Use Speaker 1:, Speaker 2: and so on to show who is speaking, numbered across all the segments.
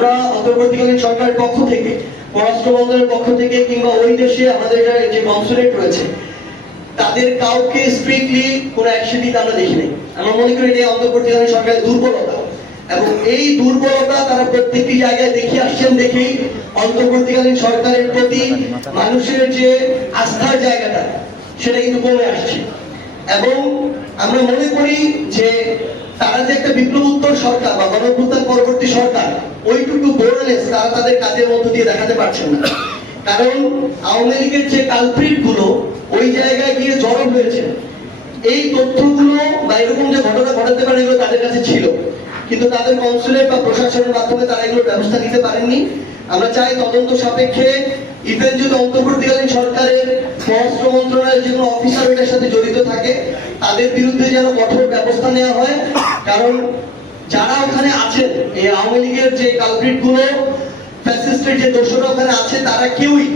Speaker 1: আমরা অন্তর্বর্তীকালীন সরকারের পক্ষ থেকে, পররাষ্ট্র মন্ত্রণালয়ের পক্ষ থেকে কিংবা ওই দেশে আমাদের যে কনসুলেট রয়েছে, তাদের কাউকে স্ট্রিক্টলি কোনো অ্যাকশন দিতে আমরা দেখি নাই আমরা মনে করি এটা অন্তর্বর্তীকালীন সরকারের দুর্বলতা। এবং এই দুর্বলতা তারা প্রত্যেকটি জায়গায় দেখে আসছেন দেখেই অন্তর্বর্তীকালীন সরকারের প্রতি মানুষের যে আস্থার জায়গাটা, সেটা কিন্তু কমে আসছে। এবং আমরা মনে করি যে তারা যে একটা বিপ্লবোত্তর সরকার বা গণভ্যুত্থান পরবর্তী সরকার, ওইটুকু বোর্ডনেস তারা তাদের কাজের মধ্য দিয়ে দেখাতে পারছেন না। কারণ আওয়ামী লীগের যে কালপ্রিটগুলো, ওই জায়গায় গিয়ে জড়ো হয়েছে। এই তথ্যগুলো বা এরকম যে ঘটনা ঘটাতে পারে এগুলো তাদের কাছে ছিল। কিন্তু তাদের কনসুলেট বা প্রশাসনের মাধ্যমে তারা এগুলো ব্যবস্থা নিতে পারেননি। আমরা চাই তদন্ত সাপেক্ষে ইভেন যদি অন্তর্বর্তীকালীন সরকারের স্বরাষ্ট্র মন্ত্রণালয়ের যে কোনো অফিসার এটার সাথে জড়িত থাকে, তাদের বিরুদ্ধে যেন কঠোর ব্যবস্থা নেওয়া হয়। কারণ যারা ওখানে আছেন, এই আওয়ামী লীগের যে কালপ্রিটগুলো ফ্যাসিস্টের যে দোষরা ওখানে আছে, তারা কেউই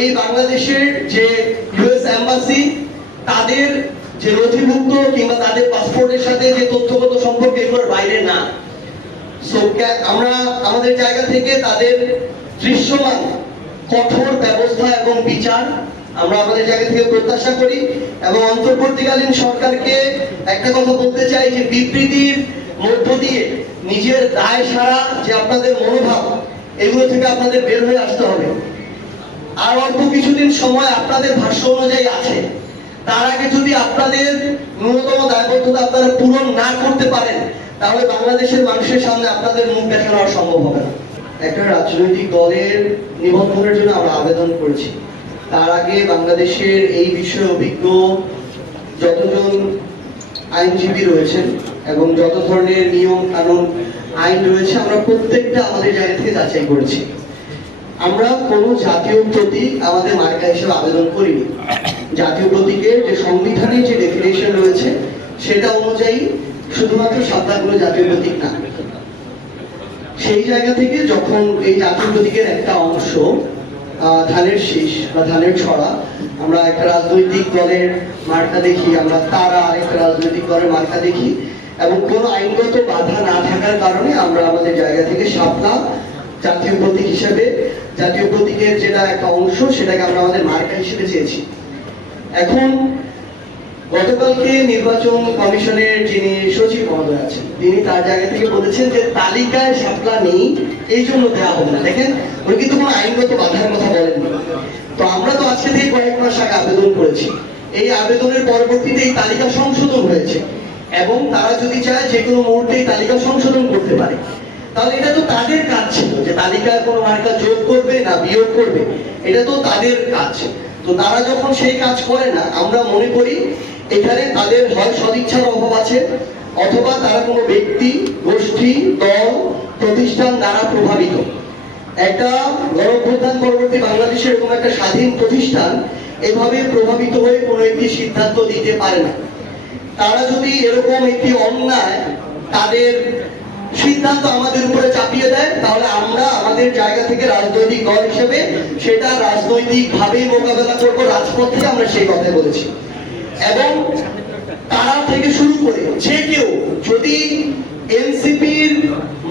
Speaker 1: এই বাংলাদেশের যে ইউএস এম্বাসি তাদের যে নথিভুক্ত কিংবা তাদের পাসপোর্টের সাথে যে তথ্যগত সম্পর্ক, এগুলোর বাইরে না। আমরা আমাদের জায়গা থেকে তাদের দৃশ্যমান কঠোর ব্যবস্থা এবং বিচার আমরা আমাদের জায়গা থেকে প্রত্যাশা করি এবং অন্তর্বর্তীকালীন সরকারকে একটা কথা বলতে চাই যে বিবৃতির মধ্য দিয়ে নিজের দায় সারা যে আপনাদের মনোভাব, এগুলো থেকে আপনাদের বের হয়ে আসতে হবে। আর অল্প কিছুদিন সময় আপনাদের ভাষ্য অনুযায়ী আছে। তার আগে যদি আপনাদের ন্যূনতম দায়বদ্ধতা আপনারা পূরণ না করতে পারেন, তাহলে বাংলাদেশের মানুষের সামনে আপনাদের মুখ দেখানো সম্ভব হবে না। একটা রাজনৈতিক দলের নিবন্ধনের জন্য আমরা আবেদন করেছি। তার আগে বাংলাদেশের এই বিষয়ে অভিজ্ঞ যতজন আইনজীবী রয়েছেন এবং যত ধরনের নিয়ম কানুন আইন রয়েছে, আমরা প্রত্যেকটা আমাদের জায়গা থেকে যাচাই করেছি। আমরা কোনো জাতীয় প্রতীক আমাদের মার্কা হিসেবে আবেদন করিনি। জাতীয় প্রতীকের যে সংবিধানে যে ডেফিনেশন রয়েছে, সেটা অনুযায়ী শুধুমাত্র সাতটাগুলো জাতীয় প্রতীক না সেই জায়গা থেকে যখন এই জাতীয় প্রতীকের একটা অংশ ধানের শীষ বা ধানের ছড়া, আমরা একটা রাজনৈতিক দলের মার্কা দেখি, আমরা তারা আরেকটা রাজনৈতিক দলের মার্কা দেখি এবং কোনো আইনগত বাধা না থাকার কারণে আমরা আমাদের জায়গা থেকে সাপলা জাতীয় প্রতীক হিসেবে, জাতীয় প্রতীকের যেটা একটা অংশ, সেটাকে আমরা আমাদের মার্কা হিসেবে চেয়েছি। এখন গতকালকে নির্বাচন কমিশনের যিনি সচিব মহোদয় আছেন, তিনি তার জায়গা থেকে বলেছেন যে তালিকায় শাপলা নেই, এই জন্য দেওয়া হবে না। দেখেন, উনি কিন্তু কোনো আইনগত বাধার কথা বলেননি তো আমরা তো আজকে থেকে কয়েক মাস আগে আবেদন করেছি, এই আবেদনের পরবর্তীতে এই তালিকা সংশোধন হয়েছে। এবং তারা যদি চায় যে কোনো মুহূর্তে এই তালিকা সংশোধন করতে পারে। তাহলে এটা তো তাদের কাজ ছিল যে তালিকায় কোনো মার্কা যোগ করবে না বিয়োগ করবে। এটা তো তাদের কাজ। তো তারা যখন সেই কাজ করে না, আমরা মনে করি এখানে তাদের হয় সদিচ্ছার অভাব আছে, অথবা তারা কোনো ব্যক্তি, গোষ্ঠী, দল, প্রতিষ্ঠান দ্বারা প্রভাবিত। একটা গণপ্রধান পরবর্তী বাংলাদেশের এরকম একটা স্বাধীন প্রতিষ্ঠান এভাবে প্রভাবিত হয়ে কোনো একটি সিদ্ধান্ত দিতে পারে না। তারা যদি এরকম একটি অন্যায় তাদের সিদ্ধান্ত আমাদের উপরে চাপিয়ে দেয়, তাহলে আমরা আমাদের জায়গা থেকে রাজনৈতিক দল হিসেবে সেটা রাজনৈতিক ভাবেই মোকাবেলা করব রাজপথ আমরা সেই কথাই বলেছি। এবং তারা থেকে শুরু করে যে কেউ যদি এনসিপির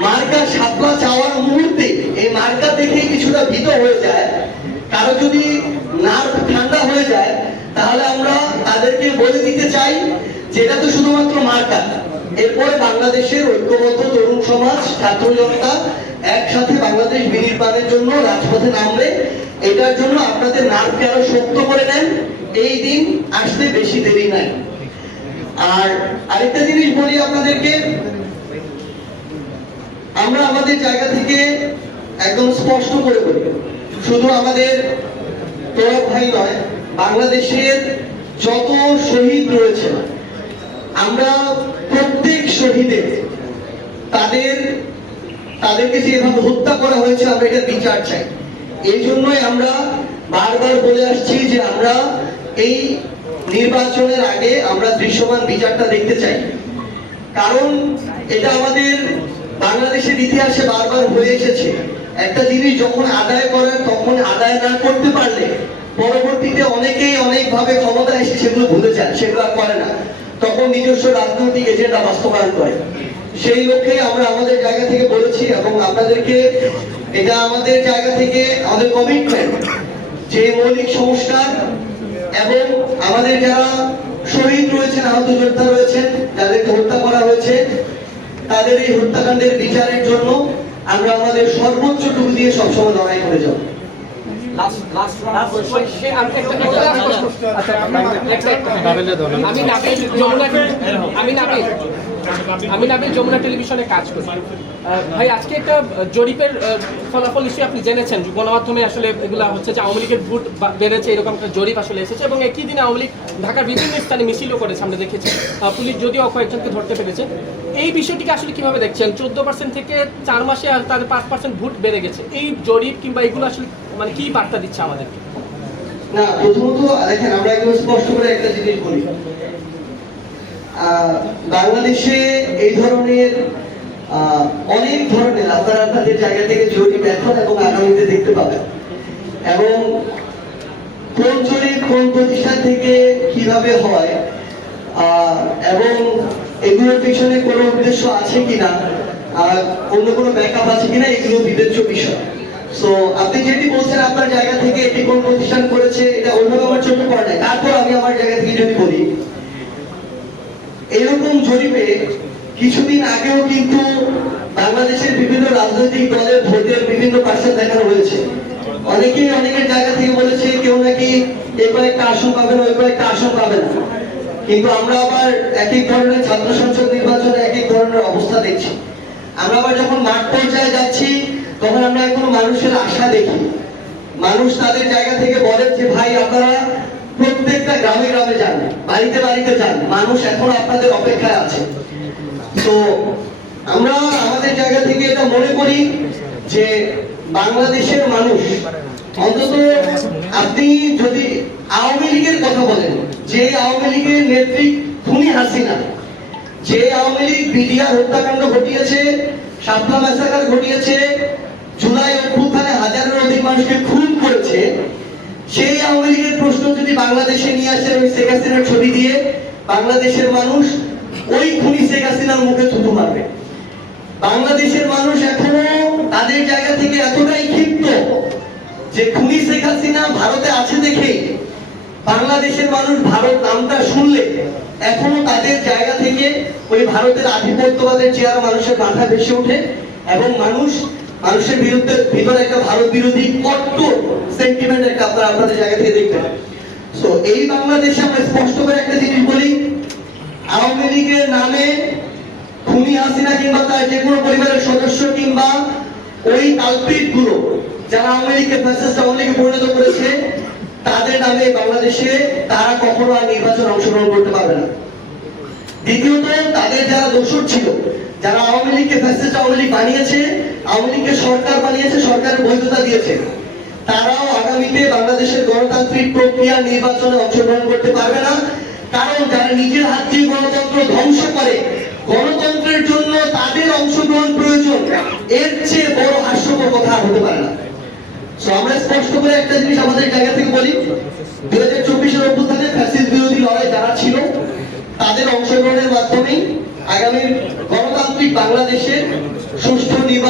Speaker 1: মার্কা সাপলা চাওয়ার মুহূর্তে এই মার্কা দেখে কিছুটা ভীত হয়ে যায়, কারও যদি নার্ভ ঠান্ডা হয়ে যায়, তাহলে আমরা তাদেরকে বলে দিতে চাই যেটা তো শুধুমাত্র মার্কা। এরপরে বাংলাদেশের ঐক্যবদ্ধ তরুণ সমাজ, ছাত্র জনতা একসাথে বাংলাদেশ বিনির্মাণের জন্য রাজপথে নামবে এটার জন্য আপনাদের নার্ভকে আরও শক্ত করে নেন। এই দিন আসতে বেশি দেরি নাই। আর আরেকটা জিনিস বলি আপনাদেরকে, আমরা আমাদের জায়গা থেকে একদম স্পষ্ট করে বলি, শুধু আমাদের তোরক ভাই নয়, বাংলাদেশের যত শহীদ রয়েছে, আমরা প্রত্যেক শহীদের তাদের, তাদেরকে যেভাবে হত্যা করা হয়েছে, আমরা এটা বিচার চাই। এই জন্যই আমরা বারবার বলে আসছি যে আমরা এই নির্বাচনের আগে আমরা দৃশ্যমান বিচারটা দেখতে চাই। কারণ এটা আমাদের বাংলাদেশের ইতিহাসে বারবার হয়ে এসেছে। একটা জিনিস যখন আদায় করার, তখন আদায় না করতে পারলে পরবর্তীতে অনেকেই অনেকভাবে ক্ষমতা এসে সেগুলো ভুলে যায়, সেগুলো আর করে না। তখন নিজস্ব রাজনৈতিক এজেন্ডা বাস্তবায়ন করে। সেই লক্ষ্যে আমরা আমাদের জায়গা থেকে বলেছি এবং আপনাদেরকে এটা আমাদের জায়গা থেকে আমাদের কমিটমেন্ট যে মৌলিক সংস্কার এবং আমাদের যারা শহীদ রয়েছেন আহত যোদ্ধা রয়েছেন যাদেরকে হত্যা করা হয়েছে তাদের এই হত্যাকাণ্ডের বিচারের জন্য আমরা আমাদের সর্বোচ্চটুকু দিয়ে সবসময় লড়াই করে যাব।
Speaker 2: লাস্ট লাস্ট সে আমি একটা আচ্ছা আমি নাবিল আমি নাবিল। আমি নাবিল যমুনা টেলিভিশনে কাজ করি। ভাই, আজকে একটা জরিপের ফলাফল নিশ্চয়ই আপনি জেনেছেন। গণমাধ্যমে আসলে এগুলা হচ্ছে যে আওয়ামী লীগের ভোট বেড়েছে, এরকম একটা জরিপ আসলে এসেছে এবং একই দিনে আওয়ামী লীগ ঢাকার বিভিন্ন স্থানে মিছিলও করেছে আমরা দেখেছি পুলিশ যদিও কয়েকজনকে ধরতে পেরেছে। এই বিষয়টিকে আসলে কীভাবে দেখছেন? চোদ্দ পার্সেন্ট থেকে চার মাসে তাদের পাঁচ পার্সেন্ট ভোট বেড়ে গেছে। এই জরিপ কিংবা এগুলো আসলে মানে কি বার্তা দিচ্ছে আমাদেরকে?
Speaker 1: না, প্রথমত, দেখেন, আমরা একদম স্পষ্ট করে একটা জিনিস বলি। বাংলাদেশে এই ধরনের অনেক ধরনের আপনারা আপনাদের জায়গা থেকে জরিপ এখন এবং আগামীতে দেখতে পাবেন। এবং কোন জরিপ, কোন প্রতিষ্ঠান থেকে কীভাবে হয় এবং এগুলোর পিছনে কোনো উদ্দেশ্য আছে কিনা, আর অন্য কোনো ব্যাকআপ আছে কিনা, এগুলো বিবেচ্য বিষয়। সো আপনি যেটি বলছেন আপনার জায়গা থেকে এটি কোন প্রতিষ্ঠান করেছে, এটা অন্যভাবে আমার চোখে পড়ে নাই। তারপর আমি আমার জায়গা থেকে যদি বলি এরকম জরিপে কিছুদিন আগেও কিন্তু বাংলাদেশের বিভিন্ন রাজনৈতিক দলের ভোটের বিভিন্ন পার্সেন্ট দেখানো হয়েছে। অনেকেই অনেকের জায়গা থেকে বলেছে কেউ নাকি কয়েকটা আসন পাবে না, ওই কয়েকটা আসন পাবে না। কিন্তু আমরা আবার এক এক ধরনের ছাত্র সংসদ নির্বাচনে এক এক ধরনের অবস্থা দেখছি। আমরা আবার যখন মাঠ পর্যায়ে যাচ্ছি, তখন আমরা এখন মানুষের আশা দেখি। মানুষ তাদের জায়গা থেকে বলেন যে, ভাই, আপনারা প্রত্যেকটা গ্রামে গ্রামে যান, বাড়িতে বাড়িতে যান, মানুষ এখন আপনাদের অপেক্ষায় আছে। তো আমরা আমাদের জায়গা থেকে এটা মনে করি যে বাংলাদেশের মানুষ, অন্তত আপনি যদি আওয়ামী লীগের কথা বলেন, যে আওয়ামী লীগের নেত্রী খুনি হাসিনা, যে আওয়ামী লীগ বিডিআর হত্যাকাণ্ড ঘটিয়েছে শাপলা ম্যাসাকার ঘটিয়েছে, জুলাই অভ্যুত্থানে হাজারের অধিক মানুষকে খুন করেছে সেই আওয়ামী লীগের প্রশ্ন যদি বাংলাদেশে নিয়ে আসেন ওই শেখ হাসিনার ছবি দিয়ে, বাংলাদেশের মানুষ ওই খুনি শেখ হাসিনার মুখে থুতু মারবে। বাংলাদেশের মানুষ এখনও তাদের জায়গা থেকে এতটাই ক্ষিপ্ত যে খুনি শেখ হাসিনা ভারতে আছে দেখে বাংলাদেশের মানুষ ভারত নামটা শুনলে এখনও তাদের জায়গা থেকে ওই ভারতের আধিপত্যবাদের চেয়ার মানুষের মাথা ভেসে ওঠে এবং মানুষ মানুষের বিরুদ্ধে ভিতরে একটা ভারত বিরোধী কট্টর সেন্টিমেন্ট একটা আপনারা আপনাদের জায়গা থেকে দেখতে পান তো এই বাংলাদেশে আমরা স্পষ্ট করে একটা জিনিস বলি, আওয়ামী লীগের নামে খুনি হাসিনা কিংবা তার যে কোনো পরিবারের সদস্য কিংবা ওই কালপিটগুলো যারা আওয়ামী লীগকে ফ্যাসিস্ট আওয়ামী লীগে পরিণত করেছে, তাদের নামে বাংলাদেশে তারা কখনো আর নির্বাচন অংশগ্রহণ করতে পারবে না। দ্বিতীয়ত তাদের যারা দোষর ছিল যারা আওয়ামী লীগকে ফ্যাসিস্ট আওয়ামী লীগ বানিয়েছে আওয়ামী লীগকে সরকার বানিয়েছে সরকারের বৈধতা দিয়েছে তারাও আগামীতে বাংলাদেশের গণতান্ত্রিক প্রক্রিয়া নির্বাচনে অংশগ্রহণ করতে পারবে না। কারণ যারা নিজের হাত দিয়ে গণতন্ত্র ধ্বংস করে গণতন্ত্রের জন্য তাদের অংশগ্রহণ প্রয়োজন এর চেয়ে বড় হাস্যকর কথা হতে পারে না। So, আমরা স্পষ্ট করে একটা জিনিস আমাদের জায়গা থেকে বলি। দুই হাজার চব্বিশের অভ্যুত্থানে ফ্যাসিস্ট বিরোধী লড়াই যারা ছিল তাদের অংশগ্রহণের মাধ্যমেই আগামী গণতান্ত্রিক বাংলাদেশের সুষ্ঠু নির্বাচন